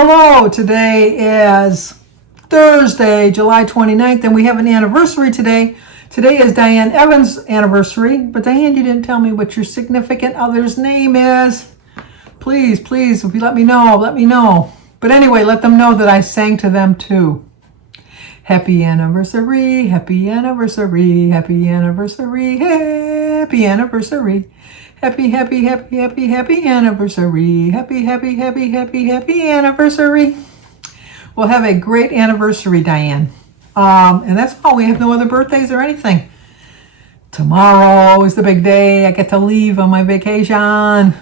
Hello. Today is Thursday, July 29th, and we have an anniversary today. Today is Diane Evans' anniversary, but Diane, you didn't tell me what your significant other's name is. Please, if you let me know. But anyway, let them know that I sang to them too. Happy anniversary, happy anniversary, happy anniversary, happy anniversary. Happy anniversary. Happy anniversary. We'll have a great anniversary, Diane. And that's all. We have no other birthdays or anything. Tomorrow is the big day. I get to leave on my vacation. I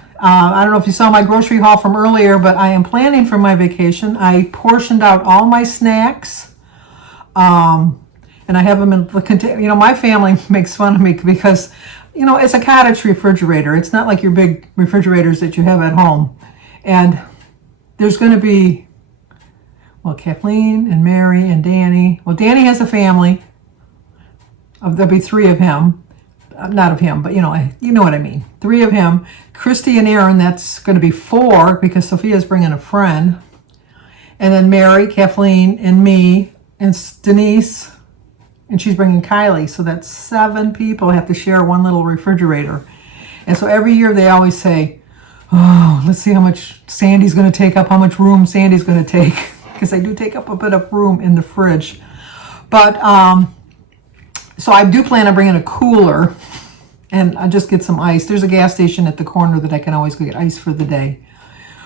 don't know if you saw my grocery haul from earlier, but I am planning for my vacation. I portioned out all my snacks. And I have them in the container. My family makes fun of me because it's a cottage refrigerator. It's not like your big refrigerators that you have at home. And there's going to be, Kathleen and Mary and Danny. Well, Danny has a family. There'll be three of him. Not of him, but you know what I mean. Three of him. Christy and Aaron, that's going to be four because Sophia's bringing a friend. And then Mary, Kathleen, and me, and Denise. And she's bringing Kylie, so that's 7 people have to share one little refrigerator. And so every year they always say, let's see how much Sandy's going to take up, how much room Sandy's going to take, because I do take up a bit of room in the fridge. But, so I do plan on bringing a cooler, and I'll just get some ice. There's a gas station at the corner that I can always go get ice for the day,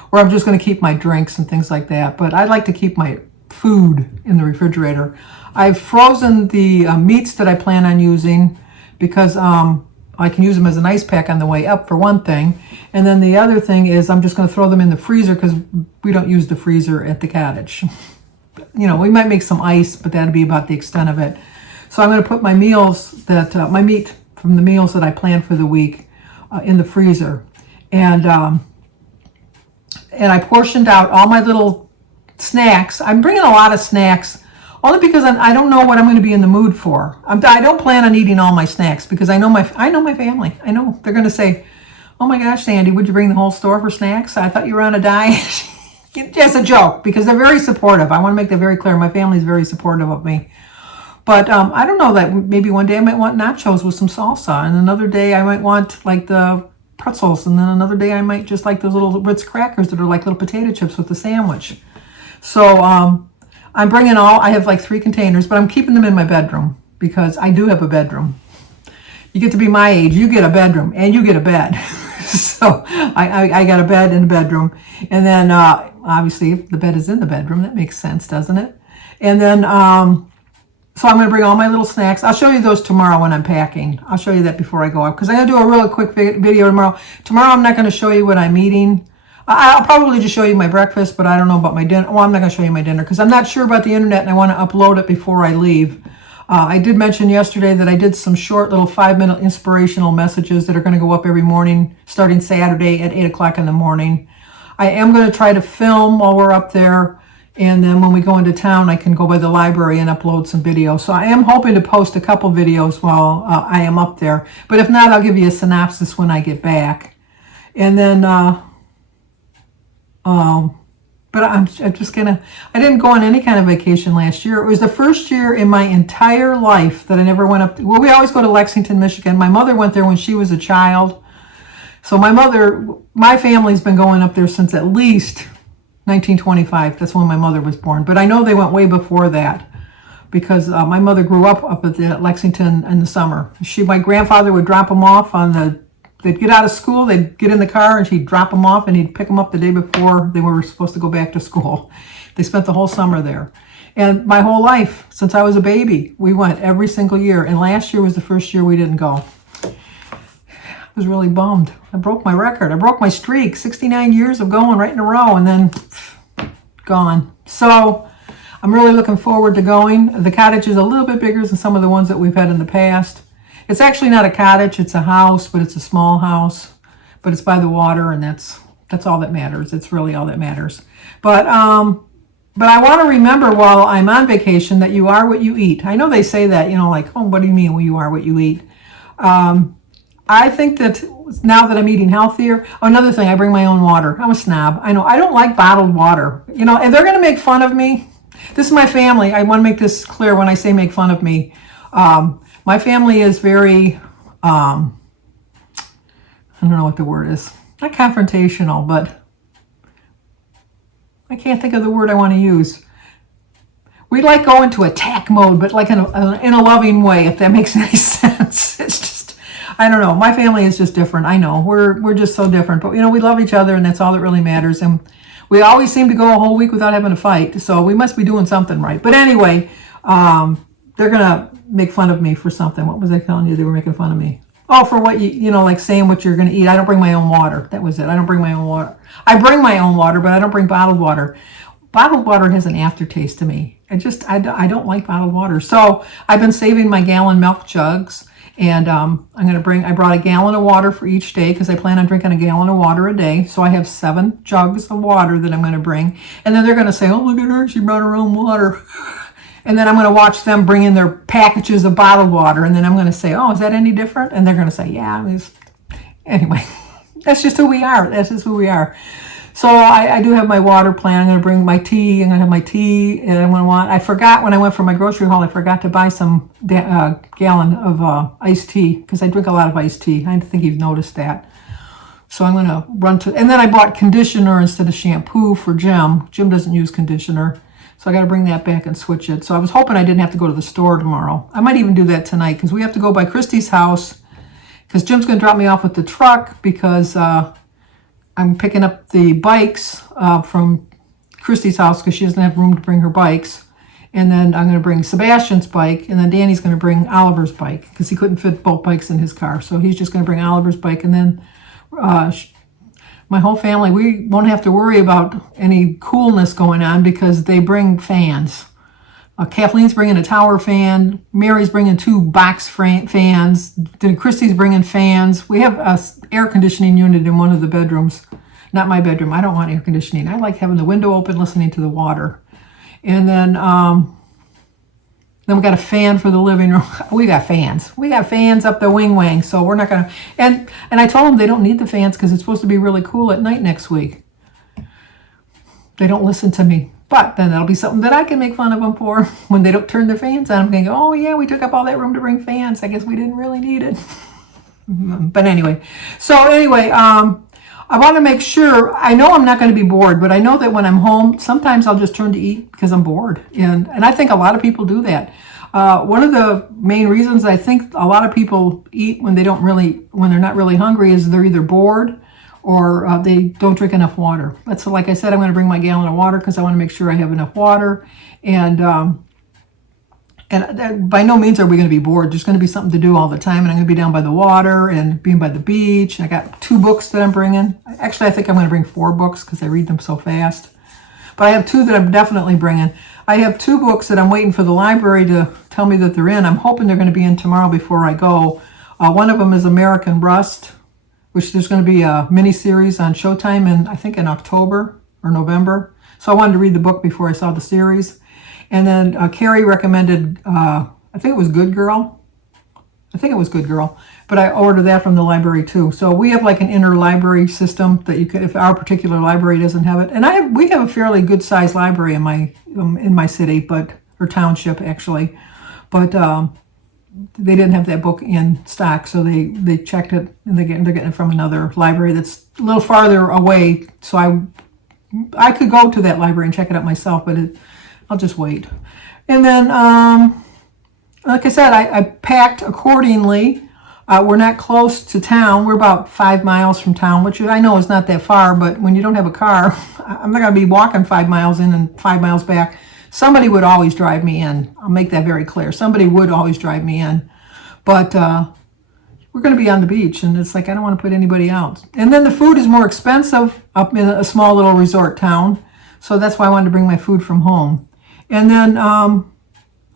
where I'm just going to keep my drinks and things like that. But I like to keep my food in the refrigerator. I've frozen the meats that I plan on using because I can use them as an ice pack on the way up for one thing. And then the other thing is I'm just going to throw them in the freezer because we don't use the freezer at the cottage. We might make some ice, but that'd be about the extent of it. So I'm going to put my meals my meat from the meals that I plan for the week in the freezer. And I portioned out all my little snacks. I'm bringing a lot of snacks only because I don't know what I'm going to be in the mood for. I don't plan on eating all my snacks because I know my family. I know they're going to say, "Oh my gosh, Sandy, would you bring the whole store for snacks? I thought you were on a diet." Just a joke because they're very supportive. I want to make that very clear. My family's very supportive of me. But I don't know, that maybe one day I might want nachos with some salsa, and another day I might want like the pretzels, and then another day I might just like those little Ritz crackers that are like little potato chips with the sandwich. So I'm bringing I have like 3 containers, but I'm keeping them in my bedroom because I do have a bedroom. You get to be my age, you get a bedroom and you get a bed. So I got a bed in the bedroom. And then obviously the bed is in the bedroom. That makes sense, doesn't it? And then, so I'm going to bring all my little snacks. I'll show you those tomorrow when I'm packing. I'll show you that before I go out because I'm going to do a really quick video tomorrow. Tomorrow I'm not going to show you what I'm eating. I'll probably just show you my breakfast, but I don't know about my dinner. Well, I'm not going to show you my dinner because I'm not sure about the internet and I want to upload it before I leave. I did mention yesterday that I did some short little 5-minute inspirational messages that are going to go up every morning starting Saturday at 8 o'clock in the morning. I am going to try to film while we're up there, and then when we go into town I can go by the library and upload some videos. So I am hoping to post a couple videos while I am up there. But if not, I'll give you a synopsis when I get back. And then but I'm just I didn't go on any kind of vacation last year. It was the first year in my entire life that I never went up. We always go to Lexington, Michigan. My mother went there when she was a child. So my family's been going up there since at least 1925. That's when my mother was born. But I know they went way before that because my mother grew up at Lexington in the summer. My grandfather would drop them off they'd get out of school, they'd get in the car, and she'd drop them off, and he'd pick them up the day before they were supposed to go back to school. They spent the whole summer there. And my whole life, since I was a baby, we went every single year. And last year was the first year we didn't go. I was really bummed. I broke my record. I broke my streak, 69 years of going right in a row, and then gone. So I'm really looking forward to going. The cottage is a little bit bigger than some of the ones that we've had in the past. It's actually not a cottage, it's a house, but it's a small house. But it's by the water, and that's all that matters. It's really all that matters. But I want to remember while I'm on vacation that you are what you eat. I know they say that, like, oh, what do you mean you are what you eat? I think that now that I'm eating healthier. Oh, another thing, I bring my own water. I'm a snob. I know. I don't like bottled water. And they're going to make fun of me. This is my family. I want to make this clear when I say make fun of me. My family is very, I don't know what the word is. Not confrontational, but I can't think of the word I want to use. We like go into attack mode, but like in a loving way, if that makes any sense. It's just, I don't know. My family is just different. I know we're just so different, but we love each other, and that's all that really matters. And we always seem to go a whole week without having a fight, so we must be doing something right. But anyway, they're gonna make fun of me for something. What was I telling you? They were making fun of me. Oh, for what like saying what you're gonna eat. I don't bring my own water. That was it. I don't bring my own water. I bring my own water, but I don't bring bottled water. Bottled water has an aftertaste to me. I don't like bottled water. So I've been saving my gallon milk jugs, and I brought a gallon of water for each day because I plan on drinking a gallon of water a day. So I have 7 jugs of water that I'm going to bring. And then they're going to say, oh, look at her, she brought her own water. And then I'm going to watch them bring in their packages of bottled water. And then I'm going to say, oh, is that any different? And they're going to say, yeah. Anyway, that's just who we are. That's just who we are. So I do have my water plan. I'm going to bring my tea. I'm going to have my tea. And I forgot when I went for my grocery haul, I forgot to buy some gallon of iced tea because I drink a lot of iced tea. I think you've noticed that. So I'm going to and then I bought conditioner instead of shampoo for Jim. Jim doesn't use conditioner. So I got to bring that back and switch it. So I was hoping I didn't have to go to the store tomorrow. I might even do that tonight because we have to go by Christy's house because Jim's going to drop me off with the truck because I'm picking up the bikes from Christy's house because she doesn't have room to bring her bikes. And then I'm going to bring Sebastian's bike, and then Danny's going to bring Oliver's bike because he couldn't fit both bikes in his car. So he's just going to bring Oliver's bike, and then my whole family, we won't have to worry about any coolness going on because they bring fans. Kathleen's bringing a tower fan. Mary's bringing 2 box fans. Then Christy's bringing fans. We have an air conditioning unit in one of the bedrooms. Not my bedroom. I don't want air conditioning. I like having the window open, listening to the water. And then we got a fan for the living room. We got fans. We got fans up the wing. So we're not going to. And I told them they don't need the fans because it's supposed to be really cool at night next week. They don't listen to me. But then that'll be something that I can make fun of them for when they don't turn their fans on. I'm going to go, oh yeah, we took up all that room to bring fans. I guess we didn't really need it. But anyway. I want to make sure, I know I'm not going to be bored, but I know that when I'm home, sometimes I'll just turn to eat because I'm bored. And I think a lot of people do that. One of the main reasons I think a lot of people eat when they're not really hungry is they're either bored or they don't drink enough water. That's like I said, I'm going to bring my gallon of water because I want to make sure I have enough water. And by no means are we going to be bored. There's going to be something to do all the time, and I'm going to be down by the water and being by the beach. And I got 2 books that I'm bringing. Actually, I think I'm going to bring 4 books because I read them so fast. But I have 2 that I'm definitely bringing. I have 2 books that I'm waiting for the library to tell me that they're in. I'm hoping they're going to be in tomorrow before I go. One of them is American Rust, which there's going to be a mini-series on Showtime I think in October or November. So I wanted to read the book before I saw the series. And then Carrie recommended, I think it was Good Girl. But I ordered that from the library too. So we have like an interlibrary system that you could, if our particular library doesn't have it. And we have a fairly good sized library in my city, or township actually. But they didn't have that book in stock, so they checked it, and they're getting it from another library that's a little farther away. So I could go to that library and check it out myself, but I'll just wait. And then, like I said, I packed accordingly. We're not close to town. We're about 5 miles from town, which I know is not that far, but when you don't have a car, I'm not going to be walking 5 miles in and 5 miles back. Somebody would always drive me in. I'll make that very clear. Somebody would always drive me in. But we're going to be on the beach, and it's like I don't want to put anybody out. And then the food is more expensive up in a small little resort town, so that's why I wanted to bring my food from home. And then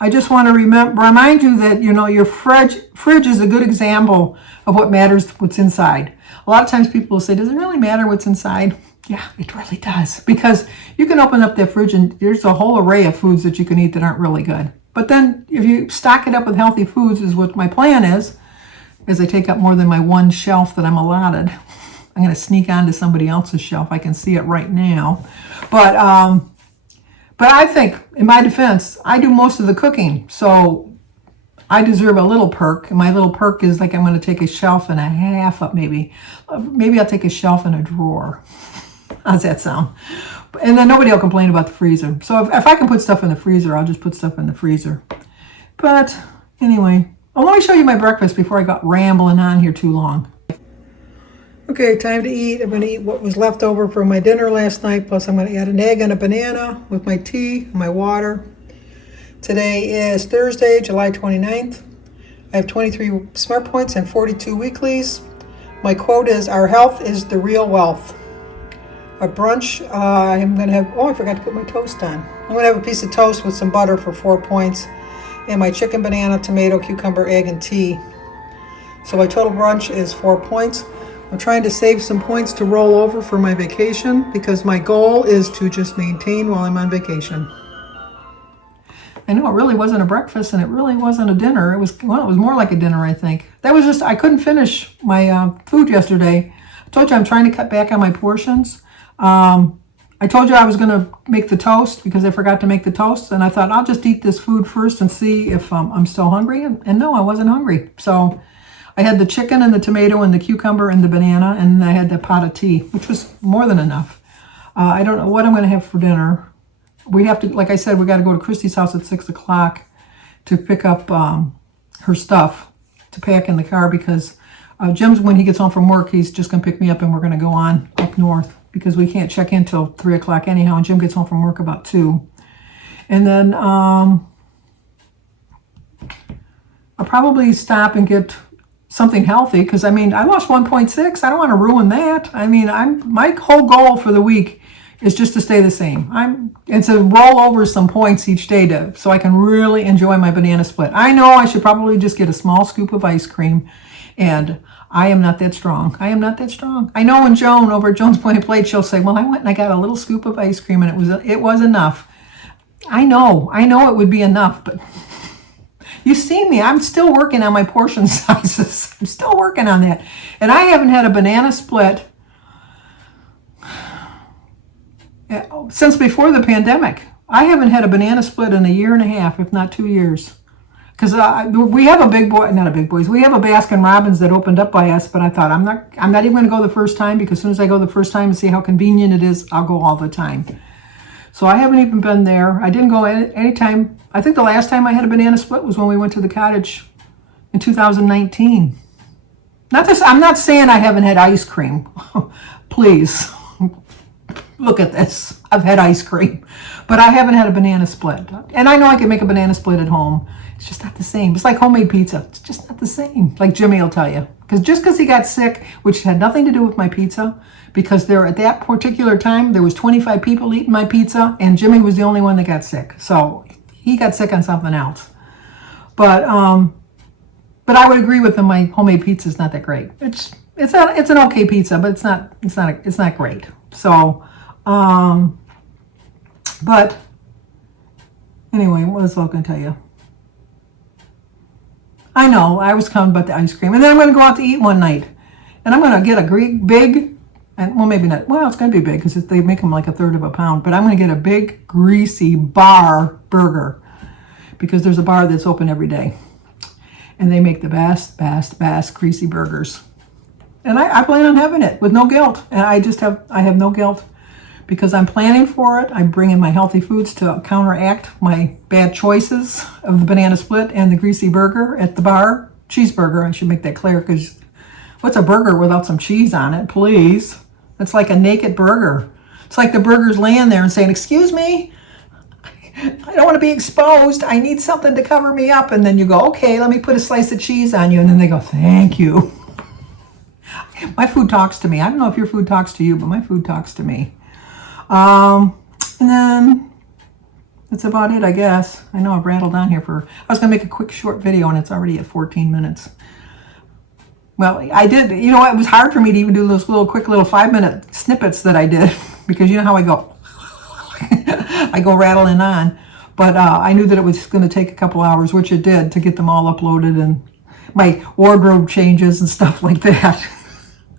I just want to remind you that, your fridge is a good example of what matters, what's inside. A lot of times people will say, does it really matter what's inside? Yeah, it really does. Because you can open up that fridge and there's a whole array of foods that you can eat that aren't really good. But then if you stock it up with healthy foods, is what my plan is, as they take up more than my one shelf that I'm allotted. I'm going to sneak onto somebody else's shelf. I can see it right now. But I think, in my defense, I do most of the cooking. So I deserve a little perk. And my little perk is like I'm going to take a shelf and a half up maybe. Maybe I'll take a shelf and a drawer. How's that sound? And then nobody will complain about the freezer. So if I can put stuff in the freezer, I'll just put stuff in the freezer. But anyway, let me show you my breakfast before I got rambling on here too long. Okay, time to eat. I'm going to eat what was left over from my dinner last night, plus I'm going to add an egg and a banana with my tea, my water. Today is Thursday, July 29th. I have 23 Smart Points and 42 weeklies. My quote is, "Our health is the real wealth." A brunch, I'm going to have, I forgot to put my toast on. I'm going to have a piece of toast with some butter for 4 points, and my chicken, banana, tomato, cucumber, egg, and tea. So my total brunch is 4 points. I'm trying to save some points to roll over for my vacation because my goal is to just maintain while I'm on vacation. I know it really wasn't a breakfast and it really wasn't a dinner. It was more like a dinner, I think. That was just, I couldn't finish my food yesterday. I told you I'm trying to cut back on my portions. I told you I was going to make the toast because I forgot to make the toast, and I thought I'll just eat this food first and see if I'm still hungry. And no, I wasn't hungry. So I had the chicken and the tomato and the cucumber and the banana, and I had the pot of tea, which was more than enough. I don't know what I'm going to have for dinner. We have to, like I said, we got to go to Christy's house at 6 o'clock to pick up her stuff to pack in the car because Jim's, when he gets home from work, he's just going to pick me up and we're going to go on up north because we can't check in till 3 o'clock anyhow, and Jim gets home from work about 2. And then I'll probably stop and get something healthy because, I mean, I lost 1.6. I don't want to ruin that. I mean, my whole goal for the week is just to stay the same. And to roll over some points each day so I can really enjoy my banana split. I know I should probably just get a small scoop of ice cream, and I am not that strong. I am not that strong. I know when Joan over at Joan's Point Plate, she'll say, "Well, I went and I got a little scoop of ice cream, and it was enough." I know it would be enough, but you see me. I'm still working on my portion sizes. I'm still working on that, and I haven't had a banana split since before the pandemic. I haven't had a banana split in 1.5 years, if not 2 years. Because we have a big boy, not a big boys, we have a Baskin Robbins that opened up by us, but I thought I'm not even going to go the first time because as soon as I go the first time and see how convenient it is, I'll go all the time. So I haven't even been there. I didn't go any time. I think the last time I had a banana split was when we went to the cottage in 2019. I'm not saying I haven't had ice cream. Please. Look at this. I've had ice cream, but I haven't had a banana split. And I know I can make a banana split at home. It's just not the same. It's like homemade pizza. It's just not the same. Like Jimmy will tell you. Because he got sick, which had nothing to do with my pizza, because there at that particular time, there was 25 people eating my pizza, and Jimmy was the only one that got sick. So he got sick on something else. But I would agree with him. My homemade pizza is not that great. It's an okay pizza, but it's not great. So. But anyway, what was I going to tell you? I know, I was talking about the ice cream. And then I'm going to go out to eat one night. And I'm going to get a big, and well, maybe not. Well, it's going to be big because they make them like 1/3 of a pound. But I'm going to get a big, greasy bar burger because there's a bar that's open every day. And they make the best greasy burgers. And I plan on having it with no guilt. And I have no guilt. Because I'm planning for it. I'm bringing my healthy foods to counteract my bad choices of the banana split and the greasy burger at the bar. Cheeseburger, I should make that clear, because what's a burger without some cheese on it, please? It's like a naked burger. It's like the burger's laying there and saying, "Excuse me, I don't want to be exposed. I need something to cover me up." And then you go, "Okay, let me put a slice of cheese on you." And then they go, "Thank you." My food talks to me. I don't know if your food talks to you, but my food talks to me. And then that's about it, I guess. I know I've rattled on here I was going to make a quick short video and it's already at 14 minutes. Well, I did, it was hard for me to even do those quick little 5-minute snippets that I did because you know how I go, I go rattling on. But I knew that it was going to take a couple hours, which it did, to get them all uploaded. my wardrobe changes and stuff like that.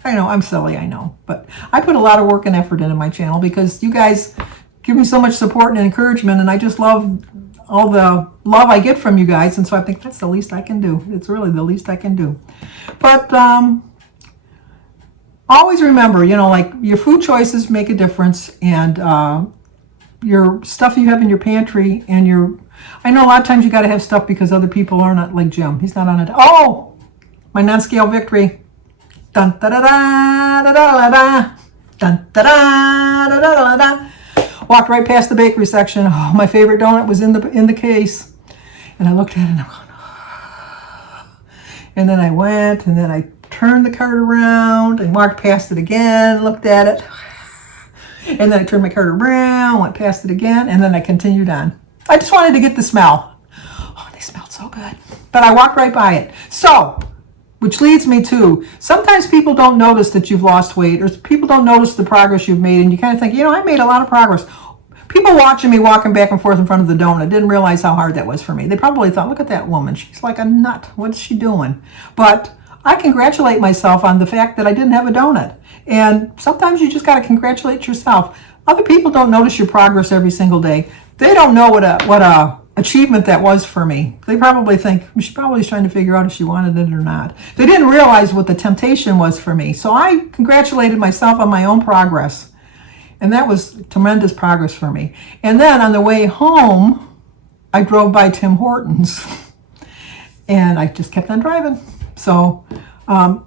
I know, I'm silly, I know. But I put a lot of work and effort into my channel because you guys give me so much support and encouragement, and I just love all the love I get from you guys. And so I think that's the least I can do. It's really the least I can do. But always remember, you know, like your food choices make a difference, and your stuff you have in your pantry, and I know a lot of times you got to have stuff because other people are not, like Jim. He's not on it. Oh, my non-scale victory. Dun da da da da da da. Dun da da da da da. Walked right past the bakery section. Oh, my favorite donut was in the case, and I looked at it and I'm going, oh. And then I went, and then I turned the cart around and walked past it again, looked at it, and then I turned my cart around, went past it again, and then I continued on. I just wanted to get the smell. Oh, they smelled so good. But I walked right by it. So, which leads me to, sometimes people don't notice that you've lost weight, or people don't notice the progress you've made, and you kind of think, you know, I made a lot of progress. People watching me walking back and forth in front of the donut didn't realize how hard that was for me. They probably thought, look at that woman. She's like a nut. What's she doing? But I congratulate myself on the fact that I didn't have a donut. And sometimes you just got to congratulate yourself. Other people don't notice your progress every single day. They don't know what a achievement that was for me. They probably think, she probably was trying to figure out if she wanted it or not. They didn't realize what the temptation was for me. So I congratulated myself on my own progress. And that was tremendous progress for me. And then on the way home, I drove by Tim Hortons. And I just kept on driving. So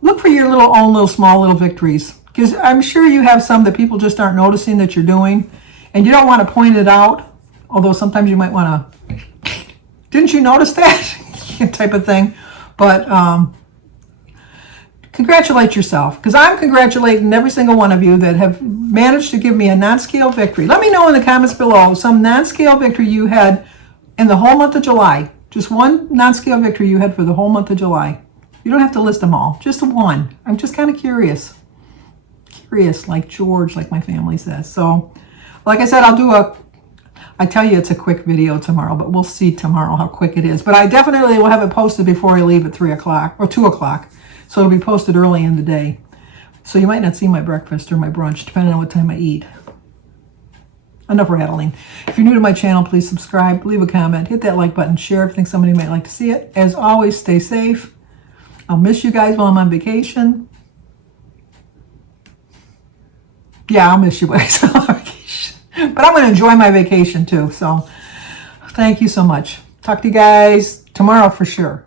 look for your own small victories. Because I'm sure you have some that people just aren't noticing that you're doing. And you don't want to point it out. Although sometimes you might want to, didn't you notice that? type of thing. But congratulate yourself. Because I'm congratulating every single one of you that have managed to give me a non-scale victory. Let me know in the comments below some non-scale victory you had in the whole month of July. Just one non-scale victory you had for the whole month of July. You don't have to list them all. Just one. I'm just kind of curious. Curious, like George, like my family says. So, like I said, I tell you it's a quick video tomorrow, but we'll see tomorrow how quick it is. But I definitely will have it posted before I leave at 3 o'clock or 2 o'clock. So it'll be posted early in the day. So you might not see my breakfast or my brunch, depending on what time I eat. Enough rattling. If you're new to my channel, please subscribe, leave a comment, hit that like button, share if you think somebody might like to see it. As always, stay safe. I'll miss you guys while I'm on vacation. Yeah, I'll miss you guys while I'm on vacation. But I'm going to enjoy my vacation too. So thank you so much. Talk to you guys tomorrow for sure.